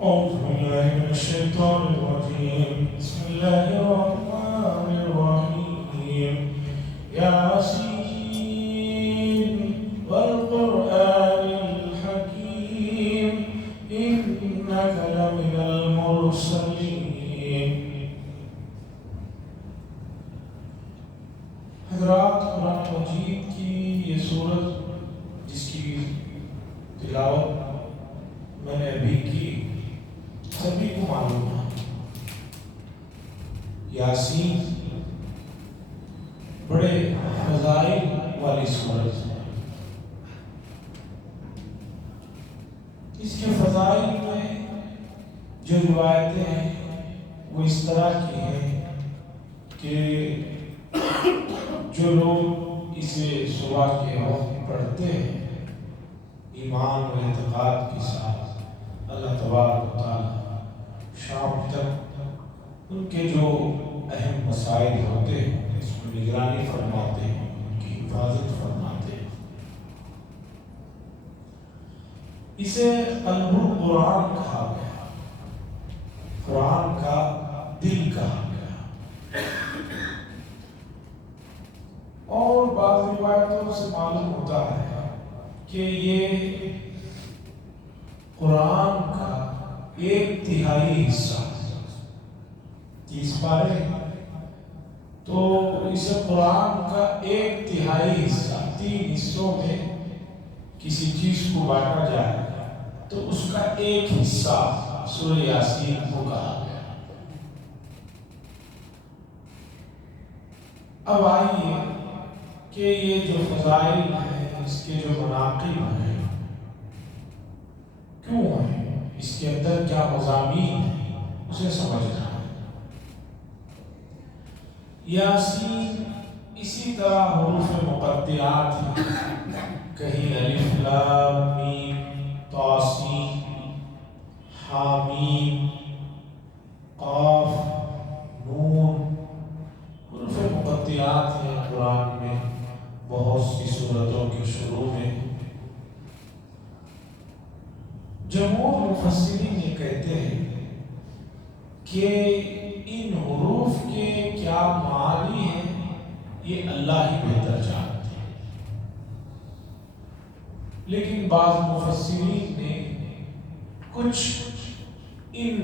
أعوذ بالله من الشيطان الرجيم. بسم الله الرحمن الرحيم. ياسين والقرآن الحكيم إنك لمن المرسلين. حضرات، قرآن مجید کی یہ سورت جس کی تلاوت میں نے ابھی کی سبھی کو معلوم ہے، یاسین بڑے فضائل والی سورت ہے۔ اس کے فضائل میں جو روایتیں ہیں وہ اس طرح کی ہیں کہ جو لوگ اسے صبح کے وقت پڑھتے ہیں ایمان و اعتقاد کے ساتھ، اللہ تبارک و تعالی شام تک ان کے جو اہم مسائل ہوتے ہیں اس میں نگرانی فرماتے ہیں، ان کی حفاظت فرماتے ہیں۔ اسے قلب القرآن کہا گیا، قرآن کا دل کہا گیا، اور بعض روایتوں سے معلوم ہوتا ہے کہ یہ قرآن کا 1/3 حصہ 30 پارے، تو اسے قرآن کا 1/3 حصہ 3 حصوں میں کسی چیز کو بانٹا جائے تو اس کا ایک حصہ سورہ یاسین کو کہا گیا۔ اب آئیے کہ یہ جو فضائل ہیں، اس کے جو مناقب ہیں، کیوں ہیں، اس کے اندر کیا مضامین ہیں، اسے سمجھنا ہے۔ یاسین اسی طرح حروف مقطعات ہیں، کہیں الف لام میم طاسین حامیم قاف نون، حروف مقطعات ہیں قرآن میں بہت سی سورتوں کے شروع میں۔ جمہور مفسرین یہ کہتے ہیں کہ ان حروف کے کیا معنی ہیں یہ اللہ ہی بہتر جانتے ہیں، لیکن بعض مفسرین نے کچھ ان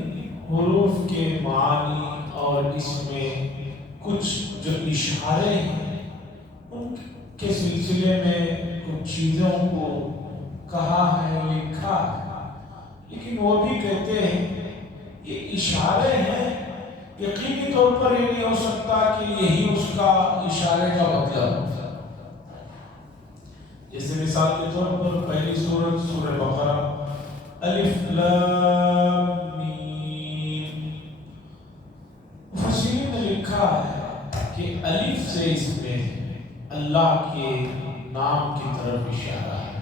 حروف کے معنی اور اس میں کچھ جو اشارے ہیں ان کے سلسلے میں کچھ چیزوں کو کہا ہے، لکھا ہے، لیکن وہ بھی کہتے ہیں یہ اشارے ہیں، یقینی طور پر یہ نہیں ہو سکتا کہ یہی اس کا اشارے کا مطلب ہوتا ہے۔ جیسے مثال کے طور پر پہلی سورت سورہ بقرہ الف لام میم، مفسرین نے لکھا ہے کہ الف سے اس میں اللہ کے نام کی طرف اشارہ ہے،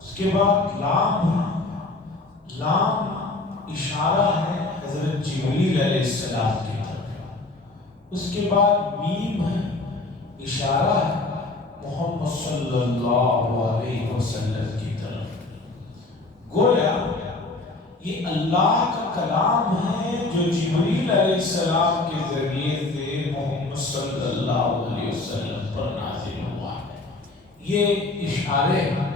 اس کے بعد لام اشارہ ہے حضرت جبریل علیہ السلام کی طرف، اس کے بعد میم ہے اشارہ ہے محمد صلی اللہ علیہ وسلم کی طرف۔ گویا یہ اللہ کا کلام ہے جو جبریل علیہ السلام کے ذریعے سے محمد صلی اللہ علیہ وسلم پر نازل ہوا ہے، یہ اشارے ہیں۔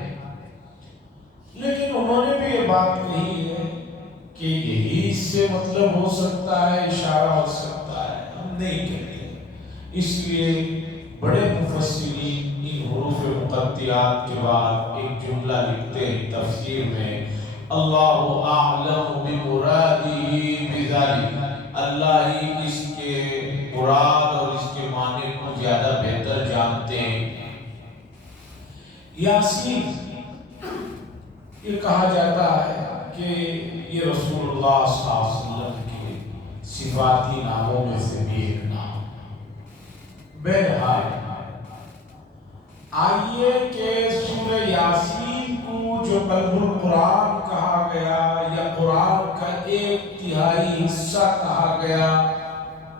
لیکن انہوں نے بھی یہ بات کہی ہے کہ یہی اس سے مطلب ہو سکتا ہے، اشارہ ہو سکتا ہے، ہم نہیں کہتے۔ اس لیے بڑے مفسرین ان حروف مقطعات کے بعد ایک جملہ لکھتے ہیں تفسیر میں، اللہ اعلم بمرادہ بذلک، اللہ ہی اس کے مراد اور اس کے معنی کو زیادہ بہتر جانتے ہیں۔ یاسین یہ کہا جاتا ہے کہ یہ رسول اللہ صلی اللہ علیہ وسلم کے صفاتی ناموں میں سے بھی ایک نام۔ بہرحال آئیے کہ سورہ یاسین کو جو قلب القرآن کہا گیا یا قرآن کا 1/3 حصہ کہا گیا،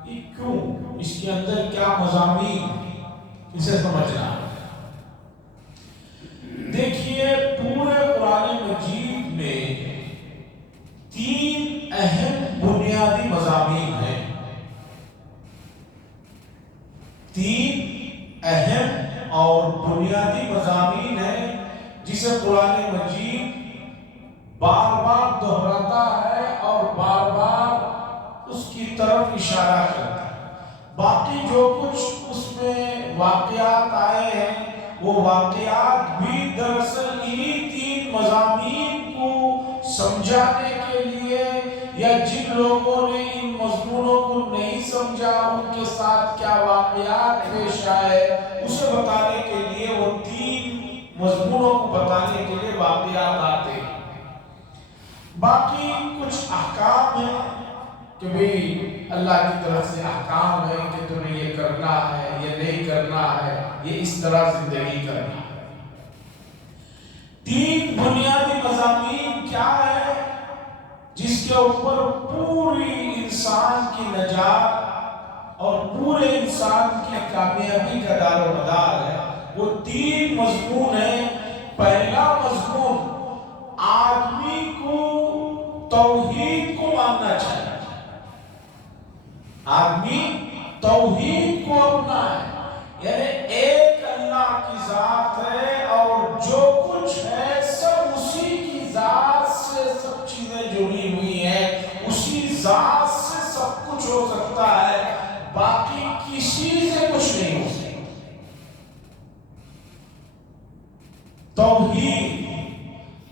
یہ کیوں، اس کے اندر کیا مضامین، اسے سمجھنا ہے۔ دیکھیے پورے قرآن مجید میں تین اہم اور بنیادی مضامین ہیں جسے قرآن مجید بار بار دہراتا ہے اور بار بار اس کی طرف اشارہ کرتا ہے۔ باقی جو کچھ اس میں واقعات آئے ہیں وہ واقعات بھی دراصل انہی تین مضامین کو سمجھانے کے لیے، یا جن لوگوں نے ان مضمونوں کو نہیں سمجھا ان کے ساتھ کیا واقعات پیش آئے اسے بتانے کے لیے، وہ تین مضمونوں کو بتانے کے لیے واقعات آتے ہیں۔ باقی کچھ احکام ہیں کہ بھی اللہ کی طرف سے احکام ہے کہ تمہیں یہ کرنا ہے، یہ نہیں کرنا ہے، یہ اس طرح زندگی کرنا ہے۔ تین بنیادی مضامین کیا ہے جس کے اوپر پوری انسان کی نجات اور پورے انسان کی کامیابی کا دار و مدار ہے؟ وہ تین مضمون ہیں۔ پہلا مضمون، آدمی کو توحید کو ماننا چاہیے، آدمی توحید کو اپنا ہے، یعنی ایک اللہ کی ذات ہے اور جو کچھ ہے سب اسی کی ذات سے سب چیزیں جڑی ہوئی ہیں، اسی ذات سے سب کچھ ہو سکتا ہے، باقی کسی سے کچھ نہیں ہو سکتا۔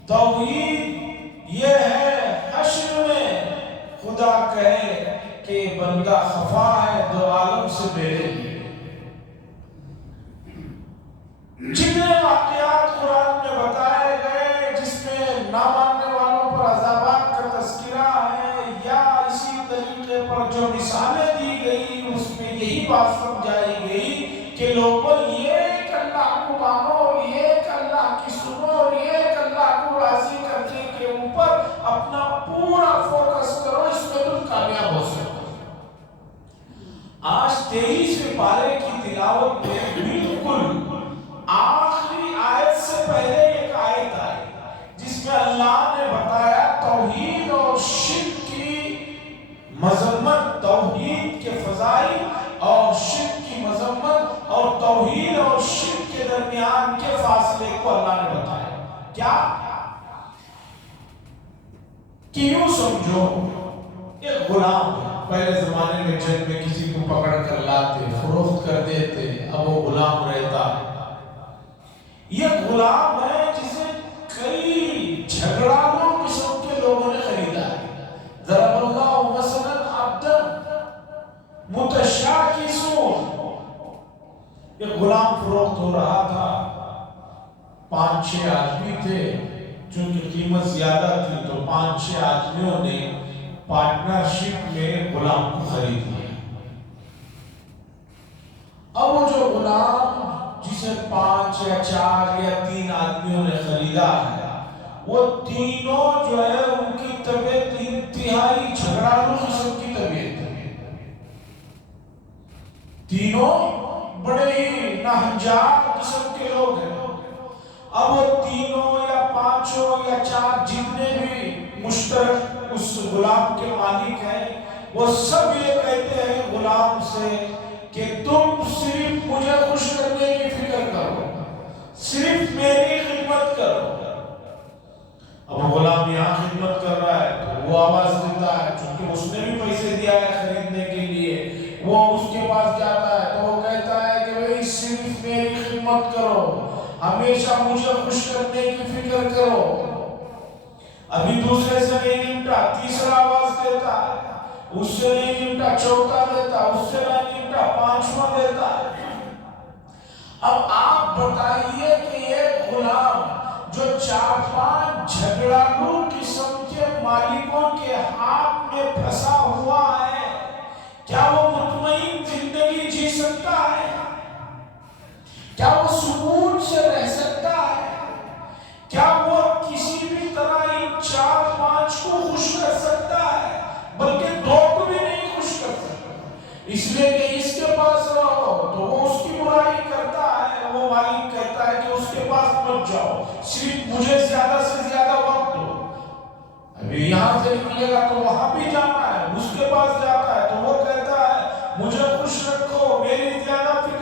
توحید یہ ہے حشر میں خدا کہے کہ بندہ خفا ہے دو عالم سے میرے لیے۔ جتنے واقعات قرآن میں بتائے گئے جس میں نہ ماننے والوں پر عذابات کا تذکرہ ہے، یا اسی طریقے پر جو مثالیں دی گئی اس میں یہی بات سمجھائی گئی کہ لوگوں یہ ایک اللہ کو مانو اور یہ ایک اللہ کی سنو اور یہ ایک اللہ کو راضی کرنے کے اوپر اپنا پورا فوکس کرو، اس میں تم کامیاب ہو سکتے۔ آج 23ویں پارے کی تلاوت میں بالکل آخری آیت سے پہلے ایک آیت آئی جس میں اللہ نے بتایا توحید اور شرک کی مذمت، توحید کے فضائل اور شرک کی مذمت، اور توحید اور شرک کے درمیان کے فاصلے کو اللہ نے بتایا۔ کیا کہ یوں سمجھو ایک غلام ہے، پہلے زمانے میں جنگ میں کسی کو پکڑ کر لاتے فروخت کر دیتے، اب وہ غلام رہتا ہے۔ یہ غلام ہے جسے کئی جھگڑالوں قسم کے لوگوں نے خریدا ہے۔ ضرب اللہ مثلا عبدا متشاکسون، یہ غلام فروخت ہو رہا تھا، 5-6 آدمی تھے، چونکہ قیمت زیادہ تھی تو 5-6 آدمیوں نے پارٹنرشپ میں غلام کو خرید لیا۔ اب وہ جو غلام جسے 5 یا 4 یا 3 آدمیوں نے خریدا ہے، وہ تینوں جو ہے ان کی طبیعت انتہائی جھگڑالو قسم کی طبیعت ہے، تینوں بڑے ہی ناہنجار قسم کے لوگ ہیں۔ اب وہ تینوں یا 5 یا 4 جتنے بھی مشترک اس غلام کے مالک ہیں، وہ سب یہ کہتے ہیں غلام سے کہ تم صرف مجھے خوش کرنے کی فکر کرو، صرف میری خدمت کرو۔ اب غلام یہاں خدمت کر رہا ہے تو وہ آواز دیتا ہے، چونکہ اس نے بھی پیسے دیا ہے خریدنے کے لیے، وہ اس کے پاس جاتا ہے تو وہ کہتا ہے کہ بھئی صرف میری خدمت کرو، ہمیشہ مجھے خوش کرنے کی فکر کرو۔ ابھی دوسرے سے نہیں نمٹا، تیسرا آواز دیتا ہے، اس سے نہیں نمٹا، چوتھا دیتا، اس سے نہیں نمٹا، 5واں دیتا ہے۔ اب آپ بتائیے کہ یہ غلام جو 4-5 جھگڑالو قسم کے مالکوں کے ہاتھ میں پھنسا ہوا ہے، کیا وہ مطمئن زندگی جی سکتا ہے؟ کیا وہ سکون سے رہ سکتا ہے؟ کیا وہ کسی بھی طرح ان 4-5 کو خوش کر سکتا ہے؟ بلکہ 2 کو بھی نہیں خوش کر سکتا، اس لیے کہ اس کے پاس رہو تو وہ اس کی برائی کرتا ہے، وہ مالک کہتا ہے کہ اس کے پاس مت جاؤ، صرف مجھے زیادہ سے زیادہ وقت دو۔ ابھی یہاں سے نکلے گا تو وہاں بھی جانا ہے، اس کے پاس جاتا ہے تو وہ کہتا ہے مجھے خوش رکھو، میری زیادہ فکر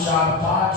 4-5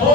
2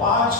5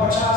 50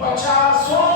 50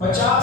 50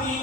3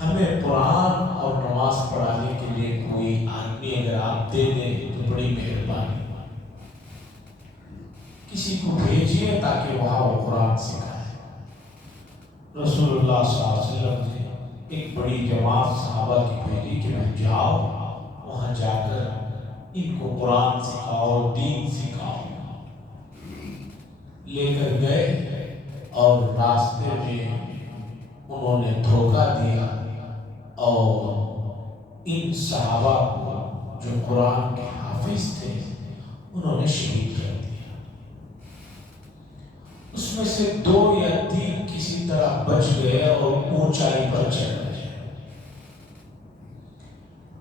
ہمیں قرآن اور نماز پڑھانے کے لیے کوئی آدمی اگر آپ دے دیں تو بڑی مہربانی، کسی کو بھیجیے تاکہ وہاں وہ قرآن سکھائے۔ رسول اللہ صلی اللہ علیہ وسلم نے ایک بڑی جماعت صحابہ کی بھیجی کہ میں جاؤ وہاں جا کر ان کو قرآن سکھاؤ، دین سکھاؤ۔ لے کر گئے اور راستے میں انہوں نے دھوکہ دیا اور ان صحابہ کو جو قرآن کے حافظ تھے انہوں نے شہید کر دیا۔ اس میں سے 2 یا 3 کسی طرح بچ گئے اور اونچائی پر چڑھ گئے۔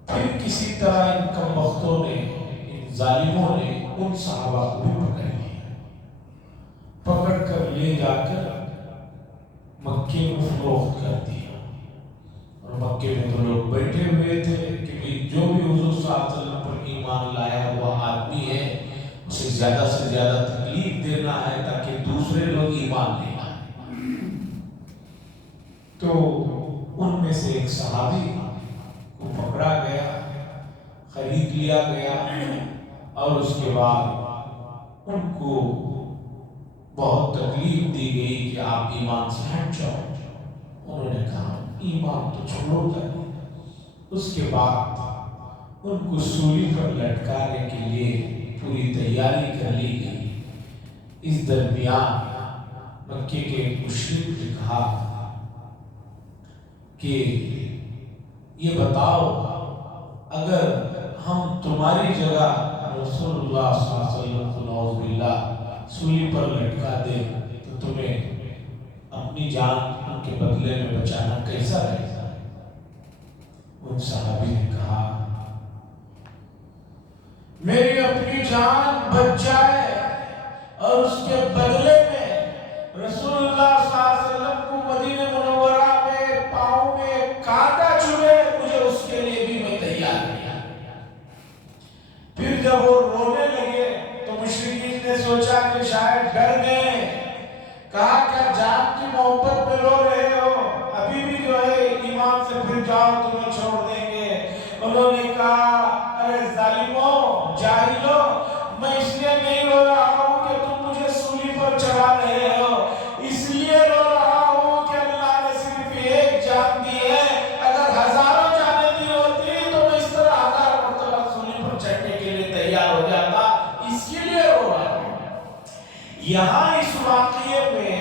پھر کسی طرح ان کم بختوں نے، ان ظالموں نے ان صحابہ کو بھی پکڑ لیا، پکڑ کر لے جا کر مکے میں فروخت کر دیا۔ اور مکے میں تو لوگ بیٹھے ہوئے تھے کہ جو بھی حضور صلی اللہ علیہ وسلم پر ایمان لایا ہوا آدمی ہے اسے زیادہ سے زیادہ تکلیف دینا ہے تاکہ دوسرے لوگ ایمان لے آئیں۔ تو ان میں سے ایک صحابی کو پکڑا گیا، خرید لیا گیا، اور اس کے بعد ان کو بہت تکلیف دی گئی کہ آپ ایمان سے ہٹ جاؤ۔ انہوں نے کہا ایمان تو چھوڑو گا۔ اس کے بعد ان کو سولی پر لٹکانے کے لیے پوری تیاری کر لی گئی۔ اس درمیان مکے کے ایک مشرک نے کہا کہ یہ بتاؤ اگر ہم تمہاری جگہ رسول اللہ صلی اللہ علیہ وسلم کو نعوذ باللہ سولی پر لٹکا دے تو تمہیں اپنی جان ان کے بدلے میں بچانا کیسا رہے گا؟ ان صحابی نے کہا میری اپنی جان بچ جائے اور اس کے بدلے میں رسول اللہ صلی اللہ علیہ وسلم کو مدینہ منورہ میں پاؤں میں کانٹا چبھے، مجھے اس کے لیے بھی میں تیار نہیں۔ پھر جب وہ رونے لگے تو مشرکین نے سوچا کہ شاید ڈر گئے، کہا کیا جان کی محبت میں رو رہے ہو؟ ابھی بھی جو ہے ایمان سے پھر جاؤ تمہیں چھوڑ دیں گے۔ انہوں نے کہا ارے ظالموں، جاہلوں، میں اس لیے نہیں رو رہا ہوں کہ تم مجھے سولی پر چڑھا رہے ہو، اس لیے رو رہا ہوں کہ اللہ نے صرف ایک جان دی ہے، اگر ہزاروں جانیں دی ہوتی تو میں اس طرح 1000 مرتبہ سولی پر چڑھنے کے لیے تیار ہو جاتا، اس کے لیے رو رہا ہوں۔ یہاں اس واقعے میں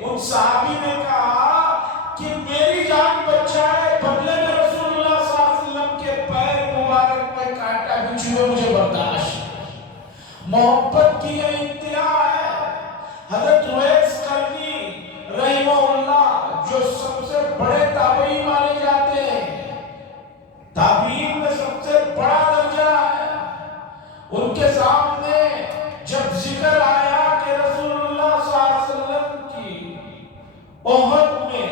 ان صحابی نے کہا کہ میری جان بچ جائے بدلے میں رسول اللہ صلی اللہ علیہ وسلم کے پیر مبارک میں کانٹا بھی چبھے مجھے برداشت نہیں۔ محبت کی یہ انتہا ہے۔ حضرت اویس قرنی رحمہ اللہ جو سب سے بڑے تابعین مانے جاتے ہیں، تابعین میں سب سے بڑا درجہ ہے، ان کے سامنے جب ذکر آیا کہ رسول اللہ صلی اللہ علیہ وسلم کی احد میں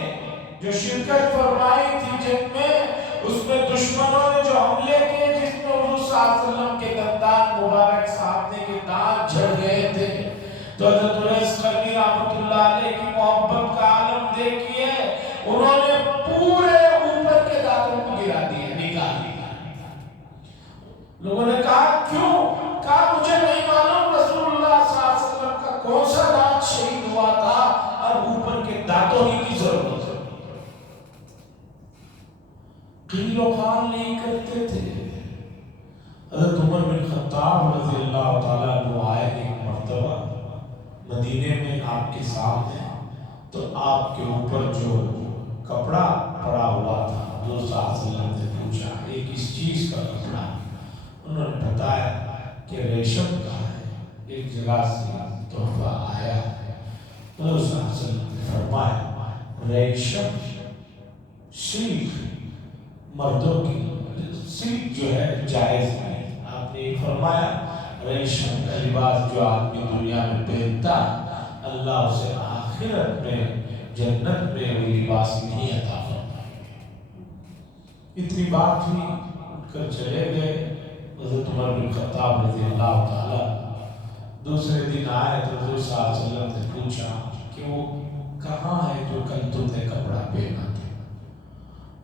جو شرکت فرمائی تھی جن میں، اس میں دشمنوں نے جو حملے کیے جس میں حضور صلی اللہ علیہ وسلم کے دندان مبارک سامنے کے دانت جھڑ گئے تھے، تو حضرت اویس قرنی رحمۃ اللہ علیہ کی محبت کا عالم دیکھیے، انہوں نے پورے اوپر کے دانتوں کو گرا دیا، نکال دیا۔ لوگوں نے کہا کیوں؟ کہا مجھے نہیں معلوم رسول اللہ صلی اللہ علیہ وسلم کا کون سا دانت شہید ہوا تھا اور اوپر کے دانتوں ہی کی ضرورت ہے۔ قیل و قال نہیں کرتے تھے۔ حضرت عمر بن خطاب رضی اللہ تعالیٰ عنہ آئے ایک مرتبہ مدینے میں آپ کے سامنے، تو آپ کے اوپر جو کپڑا پڑا ہوا تھا حضور صلی اللہ علیہ وسلم نے پوچھا یہ کس چیز کا کپڑا؟ انہوں نے بتایا کہ ریشم کا ہے، ایک جگہ سے تحفہ آیا ہے۔ حضور صلی اللہ علیہ وسلم نے فرمایا ریشم سلک مردوں کی سلک جو ہے جائز ہے۔ آپ نے فرمایا ریشم کا لباس جو آدمی دنیا میں پہنتا اللہ اسے آخرت میں جنت میں وہ لباس نہیں عطا فرمائے۔ اتنی بات ہوئی، اٹھ کر چلے گئے۔ حضرت عمر بن خطاب رضی اللہ تعالیٰ دوسرے دن آئے تو حضور صلی اللہ علیہ وسلم نے پوچھا کہ وہ کہاں ہے جو کل تم نے کپڑا پہنا تھا؟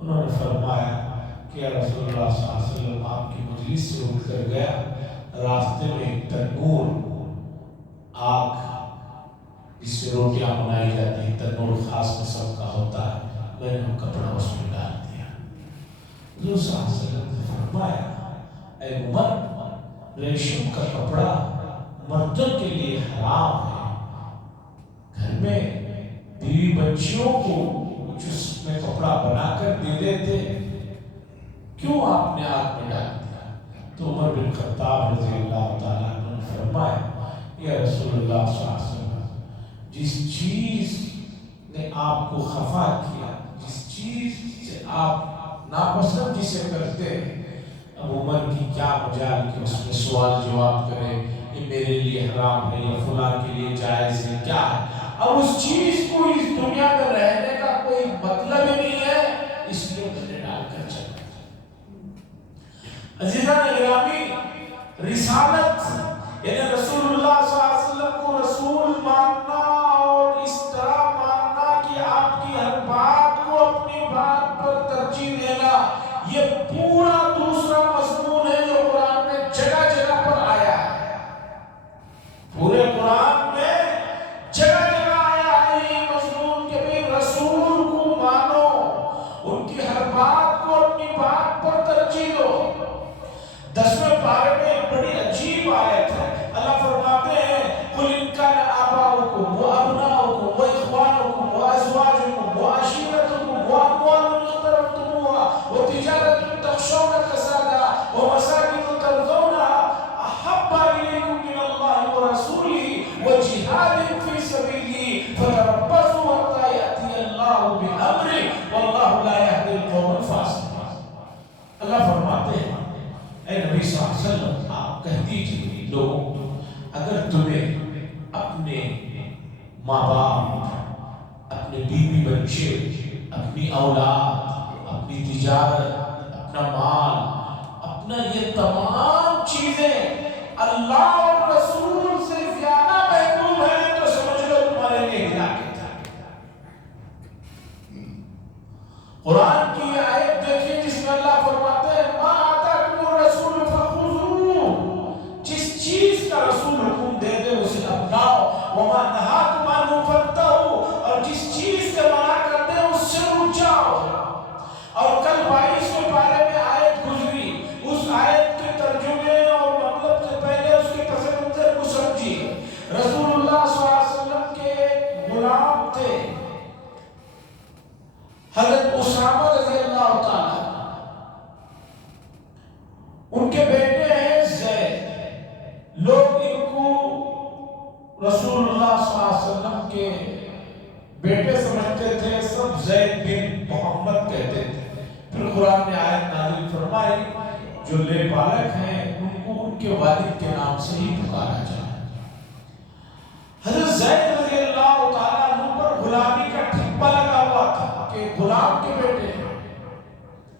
انہوں نے فرمایا کہ یا رسول اللہ صلی اللہ علیہ وسلم آپ کی مجلس سے اٹھ کر گیا، راستے میں ایک تنور آگ جس سے روٹیاں بنائی جاتی ہیں، تنور خاص قسم کا ہوتا ہے، میں نے وہ کپڑا اس میں ڈال دیا۔ حضور صلی اللہ علیہ وسلم نے فرمایا اے عمر، ریشم کا کپڑا مردوں کے لیے حرام ہے، گھر میں بیوی بچیوں کو کچھ اس میں کپڑا بنا کر دے دیتے، کیوں آپ نے آگ میں ڈال دیا؟ تو عمر بن خطاب رضی اللہ تعالیٰ عنہ نے فرمایا یا رسول اللہ صلی اللہ علیہ وسلم، جس چیز نے آپ کو خفا کیا، جس چیز سے آپ ناپسند جسے کرتے ہیں، اب عمر کی کیا مجال کہ اس میں سوال جواب کرے یہ میرے لیے حرام ہے یا فلاں کے لیے جائز ہے، کیا ہے؟ اب اس چیز کو اس دنیا میں رہنے کا کوئی مطلب ہی نہیں ہے، اس لیے میں نے ڈال کر چلا۔ عزیزان گرامی، رسالت یعنی رسول اللہ صلی اللہ علیہ وسلم کو رسول ماننا اور اس طرح ماننا کہ آپ کی ہر بات کو اپنی بات پر ترجیح دینا، یہ پورا دوسرا مضمون ہے جو قرآن میں جگہ جگہ پر آیا ہے۔ پورے قرآن میں جگہ جگہ آیا ہے یہ مضمون کہ بھی رسول کو مانو، ان کی ہر بات کو اپنی بات پر ترجیح دو۔ 10ویں پارے میں ایک بڑی عجیب آیت ہے، اللہ فرماتے ہیں قُلْ إِنْ كَانَ آبَاؤُكُمْ وَأَبْنَاؤُكُمْ وَإِخْوَانُكُمْ وَأَزْوَاجُكُمْ وَعَشِيرَتُكُمْ وَأَمْوَالٌ اقْتَرَفْتُمُوهَا وَتِجَارَةٌ تَخْشَوْنَ كَسَادَهَا وَمَسَاكِنُ تَرْضَوْنَهَا أَحَبَّ إِلَيْكُم مِّنَ اللَّهِ وَرَسُولِهِ وَجِهَادٍ فِي سَبِيلِهِ فَتَرَبَّصُوا حَتَّىٰ يَأْتِيَ اللَّهُ بِأَمْرِهِ وَاللَّهُ لَا يَهْدِي الْقَوْمَ الْفَاسِقِينَ۔ اللہ فرماتے ہیں اے نبی صلی اللہ علیہ وسلم، آپ کہہ دیجئے لوگوں کو، اگر تمہیں اپنے ماں باپ، اپنے بیوی بچے، اپنی اولاد، اپنی تجارت، اپنا مال، اپنا یہ تمام چیزیں اللہ اور رسول سے زیادہ محبوب ہیں تو سمجھ لو تمہارے لیے ہلاکت ہے۔ قرآن کی آیت دیکھیں جس میں اللہ فرماتے ہیں ما آتاکم الرسول فخذوہ، جس چیز کا رسول حکم دے دے اسے اپناؤ، وما نہاکم عنہ فانتہوا، اور جس چیز سے منع کر دے اس سے رک جاؤ۔ اور کل 22ویں پارے میں آیت گزری، اس آیت کے ترجمے اور مطلب سے پہلے اس کے پس منظر کو سمجھیے۔ رسول اللہ صلی اللہ علیہ وسلم کے ایک غلام تھے حضرت اسامہ رضی اللہ تعالیٰ، ان کے بیٹے ہیں زید، لوگ ان کو رسول اللہ صلی اللہ علیہ وسلم کے بیٹے سمجھتے تھے، سب زید بن محمد کہتے تھے۔ پھر قرآن نے آیت نازل فرمائی جو لے بالغ ہیں ان کو ان کے والد کے نام سے ہی پکارا جائے۔ حضرت زید رضی اللہ تعالیٰ عنہ پر غلامی کا ٹھپا لگا ہوا تھا کہ غلام کے بیٹے ہیں،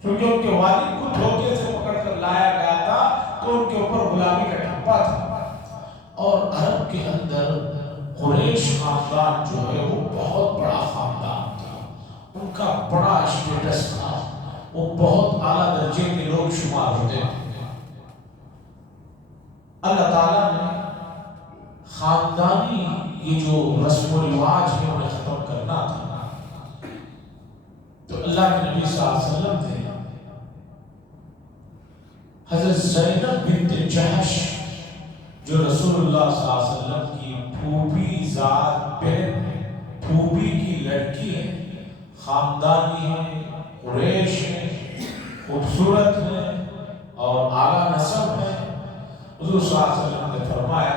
کیونکہ ان کے والد کو دھوکے سے پکڑ کر لایا گیا تھا تو ان کے اوپر غلامی کا ٹھپا تھا۔ اور عرب کے اندر قریش خاندان جو ہے وہ بہت بڑا خاندان تھا، ان کا بڑا اسٹیٹس تھا، وہ بہت اعلیٰ درجے کے لوگ شمار ہوتے تھے۔ اللہ تعالیٰ نے خاندانی یہ جو رسم و رواج ہے انہیں ختم کرنا تھا، تو اللہ کے نبی صلی اللہ علیہ وسلم نے حضرت زینب بنت جحش جو رسول اللہ صلی اللہ علیہ وسلم کی پھوپھی ذات بہن ہے، پھوپھی کی لڑکی ہے، خاندانی ہے، قریش ہے، خوبصورت ہے اور اعلیٰ نسب ہے، حضور صلی اللہ علیہ وسلم نے فرمایا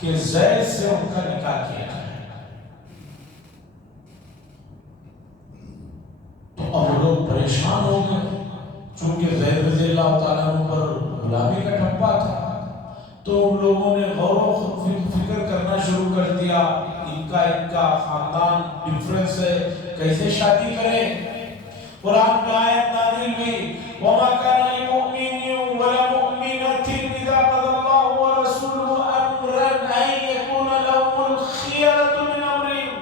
کہ زید سے ان کا نکاح کیا جائے۔ تو اب لوگ پریشان ہو گئے، چونکہ زید رضی اللہ تعالیٰ عنہ پر غلامی کا ٹھپا تھا، تو ان لوگوں نے غور و فکر کرنا شروع کر دیا، ان کا خاندان ڈیفرنس ہے، کیسے شادی کریں۔ قرآن میں آیت نازل ہوئی وَمَا كَانَ لِمُؤْمِنٍ وَلَا مُؤْمِنَةٍ إِذَا قَضَى اللَّهُ وَرَسُولُهُ أَمْرًا أَن يَكُونَ لَهُمُ الْخِيَرَةُ مِنْ أَمْرِهِمْ،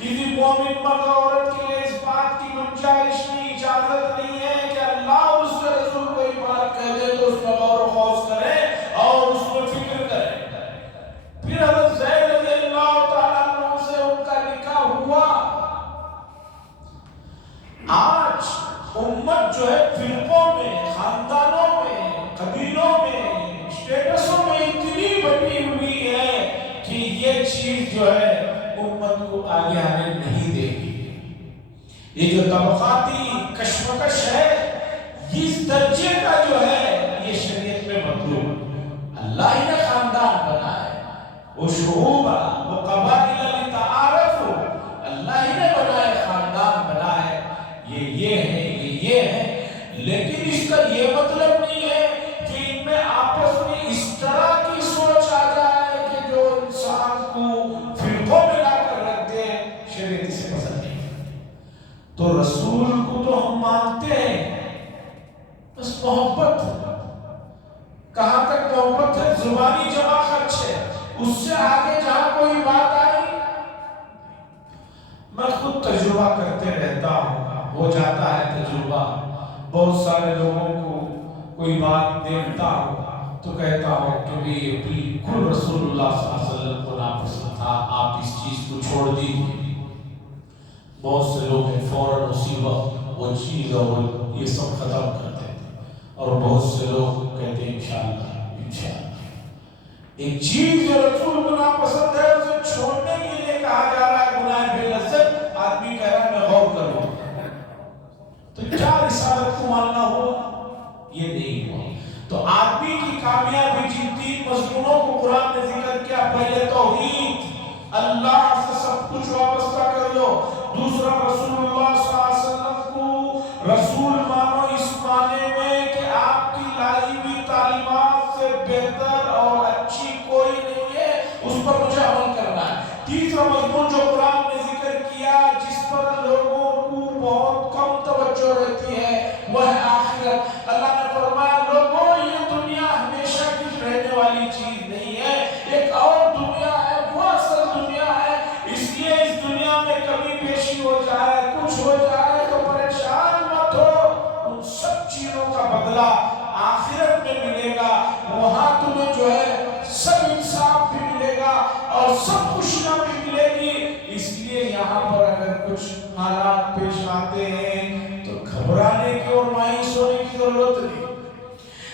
کسی مومن مرد عورت کے لیے اس بات کی گنجائش نہیں، اجازت نہیں آج امت جو ہے فرقوں میں، خاندانوں میں، قبیلوں میں، اسٹیٹسوں میں اتنی بٹی ہوئی ہے کہ یہ چیز جو ہے امت کو آگے آنے نہیں دے گی۔ یہ جو طبقاتی کشمکش ہے، اس درجے کا جو ہے یہ شریعت میں مطلوب۔ اللہ ہی نے خاندان بنائے، وہ شعوبہ، وہ قبائل لتعارفوا، اللہ ہی نے بنائے، خاندان بنائے، یہ ہے، یہ ہے، لیکن اس کا یہ مطلب نہیں ہے کہ ان میں آپس میں اس طرح کی سوچ آ جائے کہ جو انسان کو فرقوں میں لا کر رکھ دے۔ شریعت سے پسند نہیں۔ تو رسول کو تو ہم مانتے ہیں، بس محبت کہاں تک محبت ہے؟ زبانی جمع خرچ ہے، اس سے آگے جہاں کوئی بات آئی، میں خود تجربہ کرتے رہتا ہوں، ہو جاتا ہے تجربہ، بہت سارے لوگوں کو کوئی بات دیکھتا ہوں تو کہتا ہوں کہ یہ بالکل رسول اللہ صلی اللہ علیہ وسلم کو ناپسند تھا، آپ اس چیز کو چھوڑ دیجیے۔ بہت سے لوگ ہیں فوراً اسی وقت وہ چیز اور یہ سب ختم کرتے ہیں، اور بہت سے لوگ کہتے ہیں انشاءاللہ انشاءاللہ۔ ایک چیز جو رسول کو ناپسند ہے اسے چھوڑنے کے لیے کہا جا رہا ہے گناہ بے لذت، آدمی کہہ رہا ہے میں غور کروں، تو کیا رسالت کو ماننا ہو؟ یہ نہیں ہوا۔ تو آدمی کی کامیابی جن تین مضمونوں کو قرآن نے ذکر کیا، پہلے توحید، اللہ سے سب کچھ وابستہ کر لو، دوسرا رسول اللہ صلی اللہ علیہ وسلم کو رسول مانو اس معنی میں کہ آپ کی لائی ہوئی تعلیمات سے بہتر اور اچھی کوئی نہیں ہے، اس پر مجھے عمل کرنا ہے۔ تیسرا مضمون جو قرآن نے ذکر کیا جس پر لوگوں کو بہت کم توجہ رہتی ہے وہ ہے آخرت۔ اللہ نے فرمایا لوگوں یہ دنیا ہمیشہ کی رہنے والی چیز نہیں ہے، ایک اور دنیا ہے، وہ اصل دنیا ہے، اس لیے اس دنیا میں کمی پیشی ہو جائے، کچھ ہو جائے تو پریشان مت ہو، ان سب چیزوں کا بدلہ آخرت میں ملے گا، وہاں تمہیں جو ہے سب انصاف بھی ملے گا اور سب خوشیاں بھی ملے گی۔ اس لیے یہاں پر اگر کچھ حالات پیش آتے ہیں تو گھبرانے کی اور مایوس ہونے کی ضرورت نہیں۔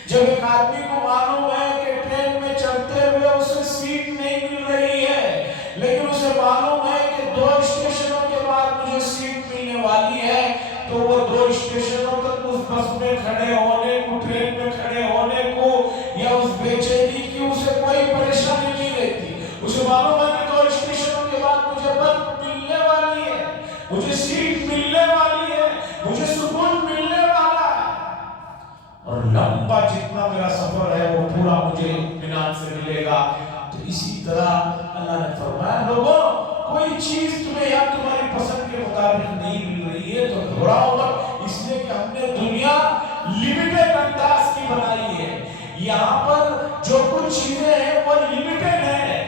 جب ایک آدمی کو معلوم ہے کہ ٹرین میں چلتے ہوئے اسے سیٹ نہیں مل رہی ہے، لیکن اسے معلوم ہے کہ 2 اسٹیشنوں کے بعد مجھے سیٹ ملنے والی ہے، تو وہ 2 اسٹیشنوں تک اس بس میں کھڑے ہونے کو، ٹرین میں کھڑے ہونے کو یا اس بے چینی کی اسے کوئی پریشانی نہیں رہتی۔ اسے معلوم ہے کہ 2 اسٹیشنوں کے بعد مجھے بس ملنے والی ہے، مجھے سیٹ ملنے والی ہے، مجھے سکون ملنے والا ہے، اور لمبا جتنا میرا سفر ہے وہ پورا مجھے اطمینان سے ملے گا۔ تو اسی طرح اللہ نے فرمایا لوگوں کوئی چیز تمہیں یا تمہاری پسند کے مطابق نہیں مل رہی ہے تو گھبراؤ مت، اس لیے کہ ہم نے دنیا لمیٹڈ انداز کی بنائی ہے، یہاں پر جو کچھ چیزیں ہیں وہ لمیٹڈ ہیں،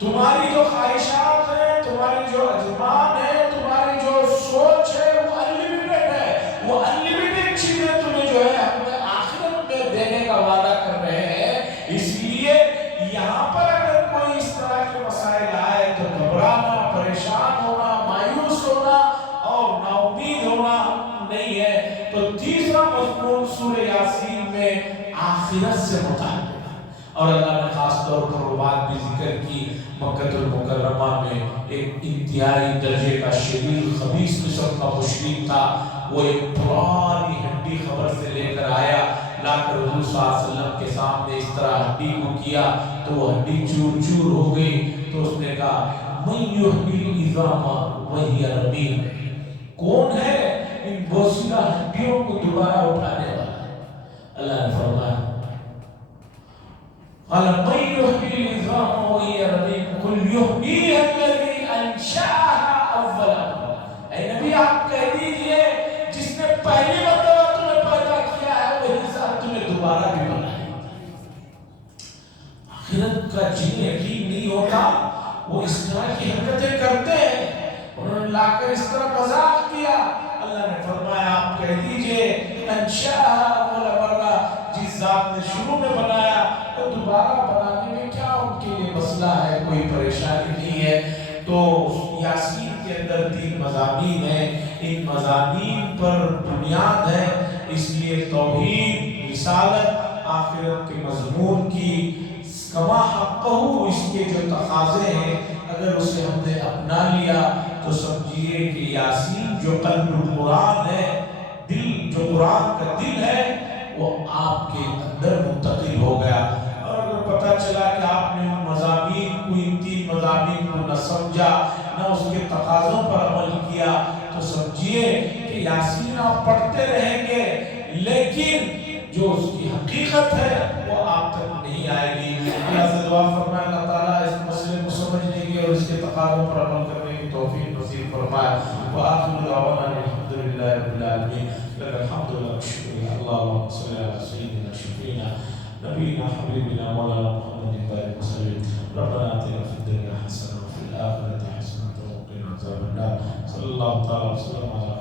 تمہاری جو خواہشات ہیں، تمہاری جو اجمان ہے، تمہاری جو سوچ ہے وہ انلیمیٹڈ ہے، وہ انلیمیٹڈ چیزیں تمہیں جو ہے ہم نے آخرت میں دینے کا وعدہ کر رہے ہیں۔ اس لیے یہاں پر اگر کوئی اس طرح کے مسائل آئے تو گھبرانا، پریشان ہونا، مایوس ہونا اور نا امید ہونا نہیں ہے۔ تو تیسرا مضمون سورہ یاسین میں آخرت سے متعلق، اور اللہ نے خاص طور پر وہ بات بھی ذکر کی مکہ المکرمہ میں ایک انتہائی درجے کا شریر خبیث قسم کا مشرک تھا، وہ ایک پرانی ہڈی خبر سے لے کر آیا، لا کر حضور صلی اللہ علیہ وسلم کے سامنے اس طرح ہڈی کو کیا تو وہ ہڈی چور چور ہو گئی، تو اس نے کہا من یحیی العظام وہی رمیم، کون ہے ان بوسیدہ ہڈیوں کو دوبارہ اٹھانے والا؟ اللہ نے فرمایا قال من يحيي العظام وهي رميم قل يحييها الذي انشأها اول مرة۔ اے نبی آپ کہہ دیجئے جس نے پہلی مرتبہ تمہیں پیدا کیا ہے وہی ذات تمہیں دوبارہ بھی بنائے۔ آخرت کا جن یقین نہیں ہوتا وہ اس طرح کی حرکتیں کرتے ہیں، انہوں نے لا کر اس طرح مذاق کیا۔ اللہ نے فرمایا آپ کہہ دیجئے انشأها اول مرة، جس ذات نے شروع میں بنایا وہ دوبارہ بنانے میں کیا ان کے لیے مسئلہ ہے، کوئی پریشانی نہیں ہے۔ تو یاسین کے اندر 3 مضامین ہیں، ان مضامین پر بنیاد ہے، اس لیے توحید، رسالت، آخرت کے مضمون کی کما حقہ، اس کے جو تقاضے ہیں اگر اسے ہم نے اپنا لیا تو سمجھیے کہ یاسین جو قلب القرآن ہے، دل جو قرآن کا دل ہے، وہ آپ کے اندر منتقل ہو گیا۔ اور اگر پتہ چلا کہ آپ نے ان مضامین کو، ان 3 مضامین کو نہ سمجھا، نہ اس کے تقاضوں پر عمل کیا، تو سمجھیے کہ یاسین آپ پڑھتے رہیں گے لیکن جو اس کی حقیقت ہے وہ آپ تک نہیں آئے گی۔ اللہ سے دعا فرمائے اللہ تعالیٰ اس مسئلے کو سمجھنے کی اور اس کے تقاضوں پر عمل کرنے کی توفیق نصیب فرمائے۔ وآخر دعوانا الحمدللہ رب العالمین، لک الحمد ولک الشکر، اللہم صلی علی سیدنا شفیعنا نبینا حبیبنا مولانا محمد بارک وسلم، ربنا آتنا فی الدنیا حسنہ وفی الآخرۃ حسنہ وقنا عذاب النار، صلی اللہ تعالی وسلم علی